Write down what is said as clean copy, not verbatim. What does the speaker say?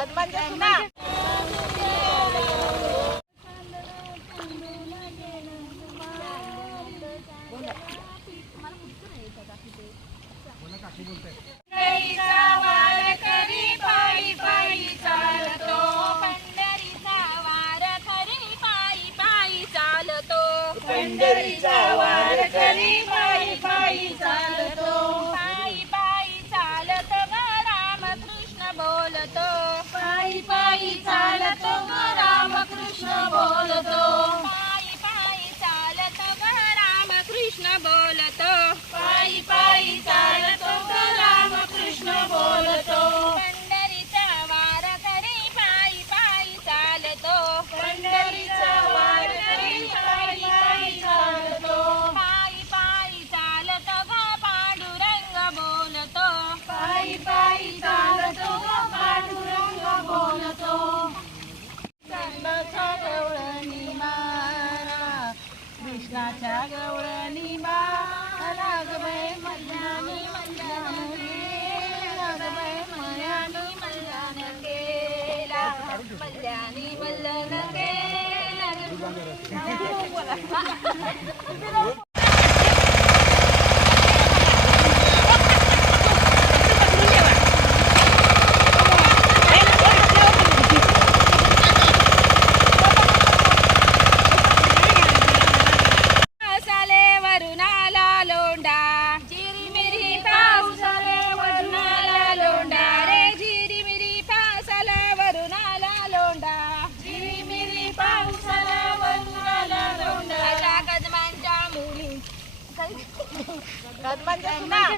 कदमांच्या सुना पंढरीचा वार करी पायी पायी चालतो पायी पायी चालत ग रामकृष्ण बोलतो पायी पायी चालतो ग रामकृष्ण बोलतो पायी पायी चालत ग रामकृष्ण बोलतो पायी पायी चालतो ग रामकृष्ण बोलतो पंढरीचा वार करी पायी पायी चालतो पंढरीचा वार करी पायी पायी चालतो पायी पायी चालत ग पांडुरंग बोलतो पायी पायी चालतो ग पांडुरंग बोलतो कृष्णाच्या गवळणी मारा कृष्णाच्या गवळणी मारा ग बाई मल्ल्यानी मल्ल्यानी मल्ल्यानी मल्ल्यान केला मल्ल्यानी मल्ल्यान केला पावसाले वरून आला लोंढा झिरीमिरी पावसाले वरून आला लोंढा रे झिरीमिरी पावसाला वरून आला लोंढा झिरीमिरी पावसाला वरून आला लोंढा अशा कदमांच्या मुली कदमांच्या सुना